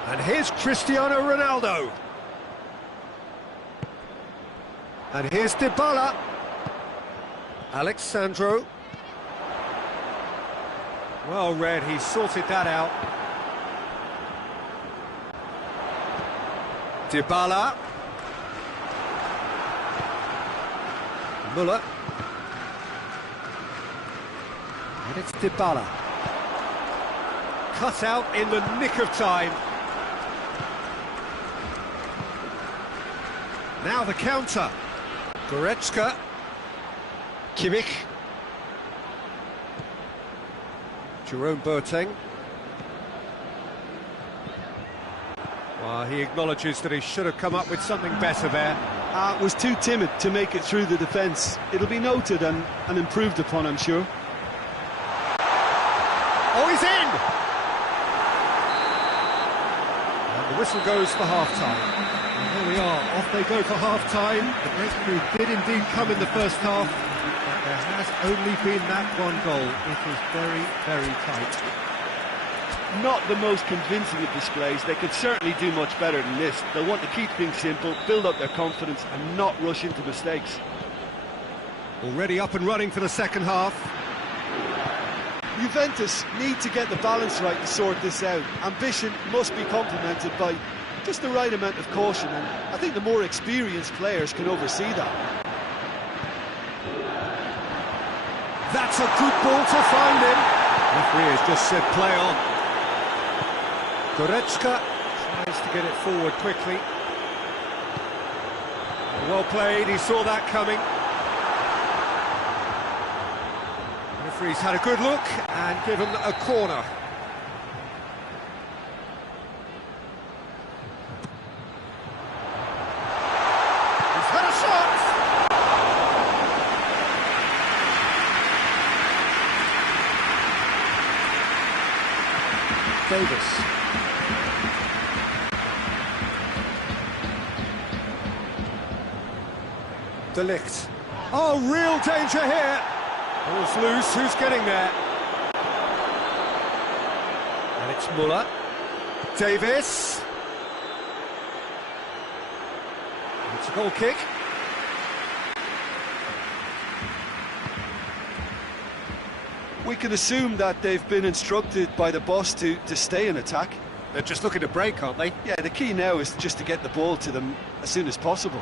And here's Cristiano Ronaldo. And here's Dybala. Alexandro. Well read, he sorted that out. Dybala. Müller. And it's Dybala. Cut out in the nick of time. Now the counter. Goretzka. Kimmich. Jerome Boateng. Well, he acknowledges that he should have come up with something better there. Was too timid to make it through the defence. It'll be noted and improved upon, I'm sure. Oh, he's in! And the whistle goes for half-time. And here we are, off they go for half-time. The breakthrough did indeed come in the first half, but there has only been that one goal. It is very, very tight. Not the most convincing of displays. They could certainly do much better than this. They'll want to keep things simple, build up their confidence and not rush into mistakes. Already up and running for the second half. Juventus need to get the balance right to sort this out. Ambition must be complemented by just the right amount of caution, and I think the more experienced players can oversee that. That's a good ball to find him. Referee has just said play on. Goretzka tries to get it forward quickly. Well played, he saw that coming. Referee's had a good look and given a corner. He's had a shot! Davis. De Ligt. Oh, real danger here! Ball's loose, who's getting there? And it's Müller. Davis. It's a goal kick. We can assume that they've been instructed by the boss to stay in attack. They're just looking to break, aren't they? Yeah, the key now is just to get the ball to them as soon as possible.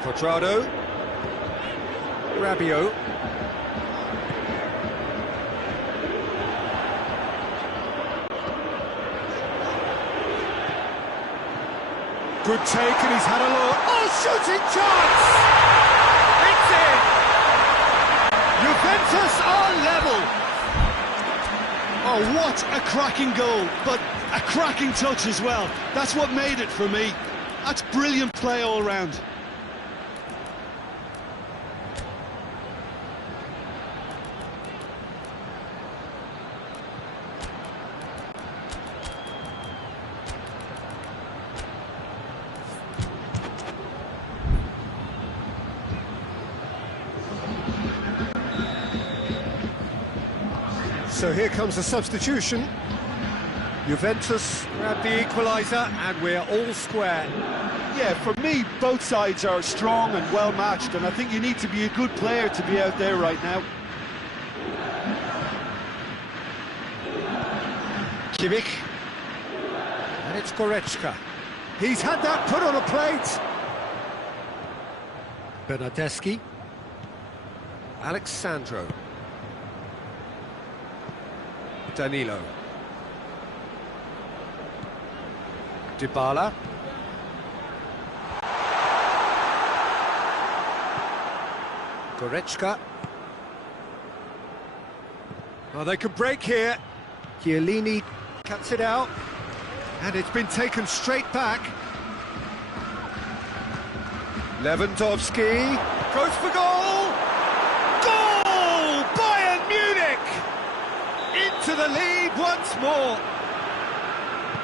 Quadrado. Rabiot. Good take, and he's had a look. Oh, shooting chance! It's in! Juventus are level! Oh, what a cracking goal, but a cracking touch as well. That's what made it for me. That's brilliant play all round. So here comes a substitution. Juventus grab the equaliser and we're all square. Yeah, for me, both sides are strong and well matched, and I think you need to be a good player to be out there right now. Kimmich. And it's Goretzka. He's had that put on a plate. Bernardeschi. Alexandro. Danilo. Dybala. Goretzka. Oh, they could break here. Chiellini cuts it out. And it's been taken straight back. Lewandowski goes for goal! Goal! Bayern Munich! Into to the lead once more.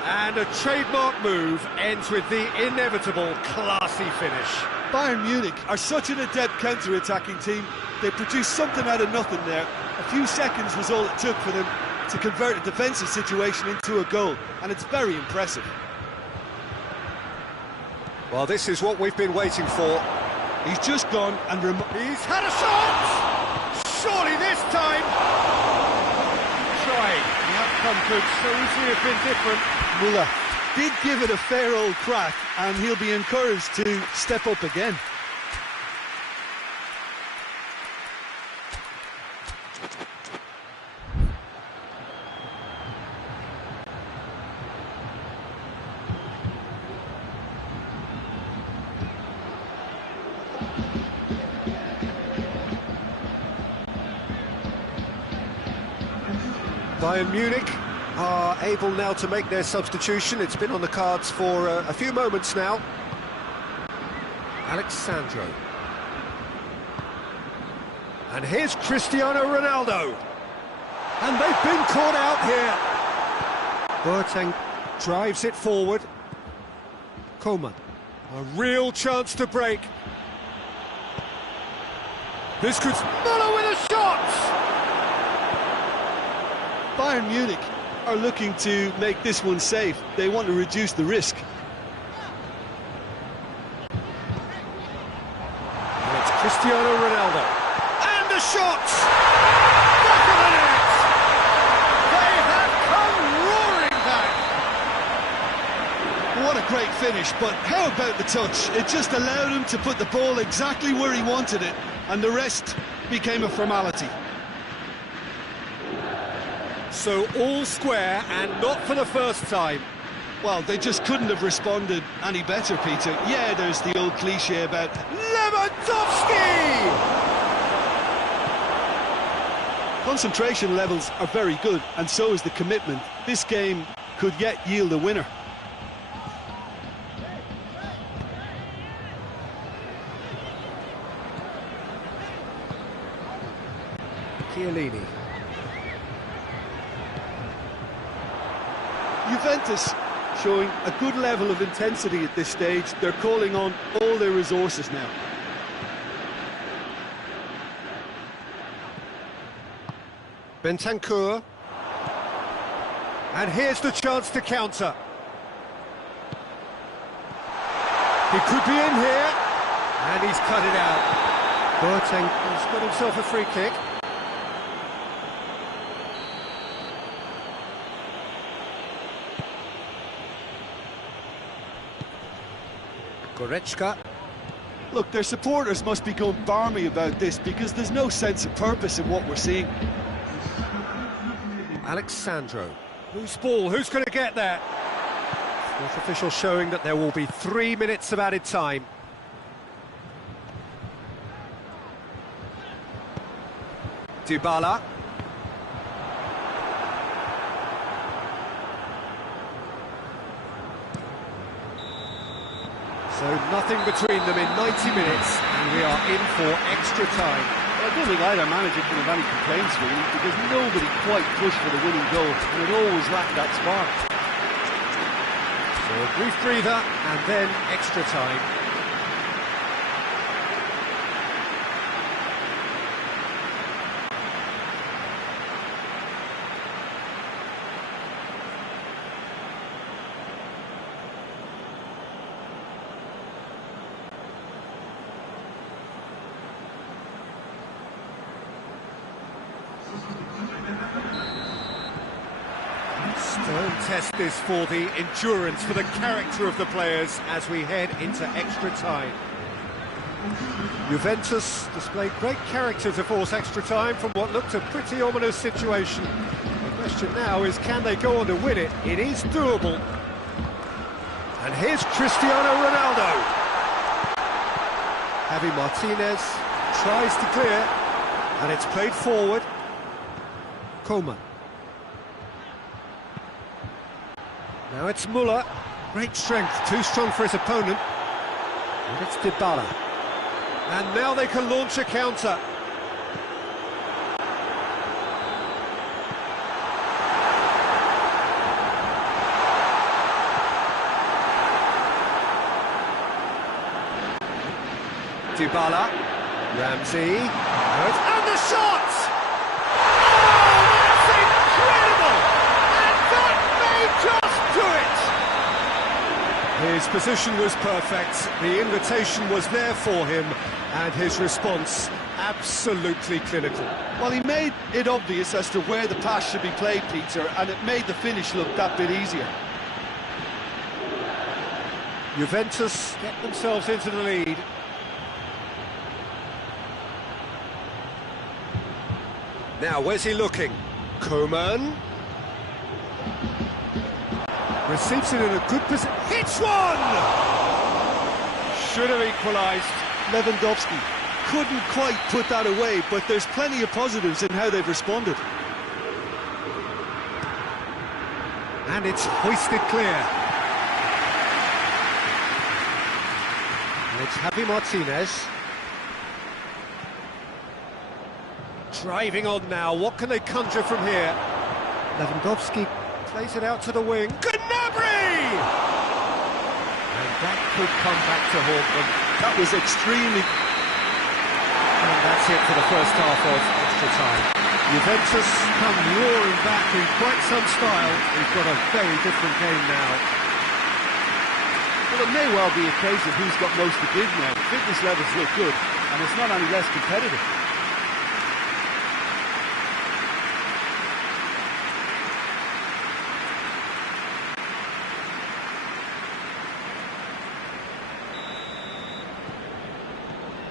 And a trademark move ends with the inevitable classy finish. Bayern Munich are such an adept counter-attacking team. They produced something out of nothing there. A few seconds was all it took for them to convert a defensive situation into a goal, and it's very impressive. Well, this is what we've been waiting for. He's just gone and he's had a shot! Surely this time! Trying. The outcome could so easily have been different. Müller did give it a fair old crack, and he'll be encouraged to step up again. Bayern Munich are able now to make their substitution. It's been on the cards for a few moments now. Alexandro. And here's Cristiano Ronaldo. And they've been caught out here. Boateng drives it forward. Coman. A real chance to break. This could... Müller with a shot! Bayern Munich are looking to make this one safe. They want to reduce the risk. And it's Cristiano Ronaldo. And the shot! Back of the net! They have come roaring back! What a great finish, but how about the touch? It just allowed him to put the ball exactly where he wanted it, and the rest became a formality. So all square, and not for the first time. Well, they just couldn't have responded any better, Peter. Yeah, there's the old cliche about Lewandowski! Concentration levels are very good, and so is the commitment. This game could yet yield a winner. Chiellini. Juventus showing a good level of intensity at this stage. They're calling on all their resources now. Bentancur. And here's the chance to counter. He could be in here. And he's cut it out. Boateng has got himself a free kick. Goretzka. Look, their supporters must be going barmy about this because there's no sense of purpose in what we're seeing. Alexandro. Loose ball, who's going to get there? Fourth official showing that there will be 3 minutes of added time. Dybala. So nothing between them in 90 minutes, and we are in for extra time. Well, I don't think either manager can have any complaints, really, because nobody quite pushed for the winning goal, and it always lacked that spark. So a brief breather, and then extra time. Stern test this for the endurance, for the character of the players as we head into extra time. Juventus displayed great character to force extra time from what looked a pretty ominous situation. The question now is, can they go on to win it? It is doable. And here's Cristiano Ronaldo. Javi Martinez tries to clear, and it's played forward. Coman. Now it's Müller. Great strength, too strong for his opponent. And it's Dybala. And now they can launch a counter. Dybala. Ramsey. And the shot! Oh, that's incredible! And that may just do it! His position was perfect, the invitation was there for him, and his response absolutely clinical. Well, he made it obvious as to where the pass should be played, Peter, and it made the finish look that bit easier. Juventus get themselves into the lead. Now, where's he looking? Coman. Receives it in a good position. Hits one! Should have equalised. Lewandowski couldn't quite put that away, but there's plenty of positives in how they've responded. And it's hoisted clear. And it's Javi Martinez. Driving on now, what can they conjure from here? Lewandowski plays it out to the wing. Gnabry! And that could come back to haunt them. That was extremely... And that's it for the first half of extra time. Juventus come roaring back in quite some style. We've got a very different game now. Well, it may well be a case of who's got most to give now. The fitness levels look good, and it's not any less competitive.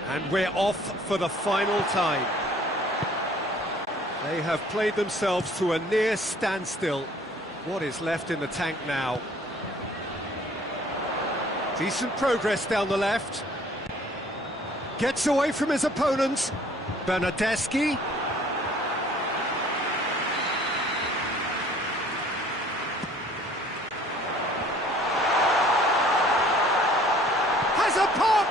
And we're off for the final time. They have played themselves to a near standstill. What is left in the tank now? Decent progress down the left. Gets away from his opponent. Bernardeschi. Has a pop!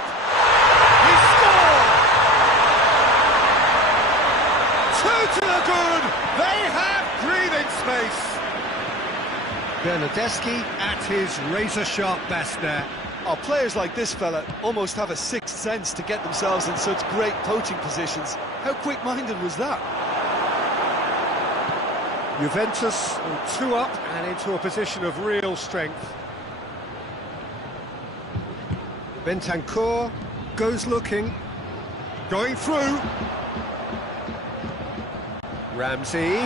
To the good, they have breathing space. Bernardeschi at his razor-sharp best there. Oh, players like this fella almost have a sixth sense to get themselves in such great poaching positions. How quick-minded was that? Juventus 2 up and into a position of real strength. Bentancur goes looking, going through. Ramsey.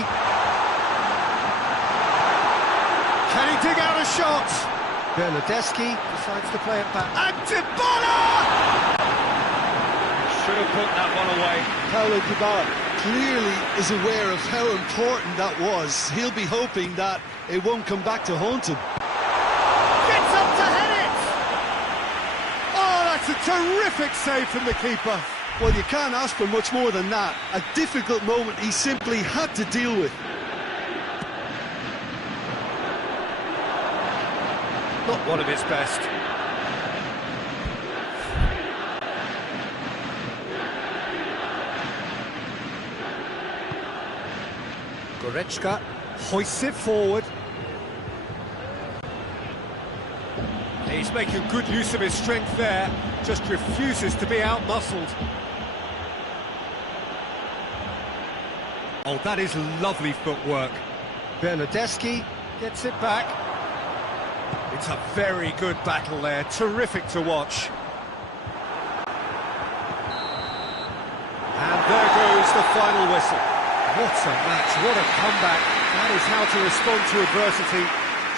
Can he dig out a shot? Bernardeschi decides to play it back. And Dybala! Should have put that one away. Paulo Dybala clearly is aware of how important that was. He'll be hoping that it won't come back to haunt him. Gets up to head it! Oh, that's a terrific save from the keeper. Well, you can't ask for much more than that. A difficult moment he simply had to deal with. Not one of his best. Goretzka hoists it forward. He's making good use of his strength there, just refuses to be out-muscled. Oh, that is lovely footwork. Bernardeschi gets it back. It's a very good battle there, terrific to watch. And there goes the final whistle. What a match, what a comeback. That is how to respond to adversity.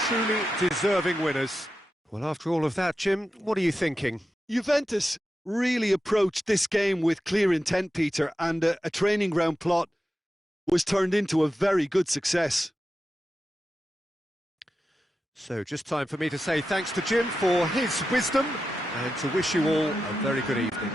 Truly deserving winners. Well, after all of that, Jim, what are you thinking? Juventus really approached this game with clear intent, Peter, and a training ground plot was turned into a very good success. So just time for me to say thanks to Jim for his wisdom and to wish you all a very good evening.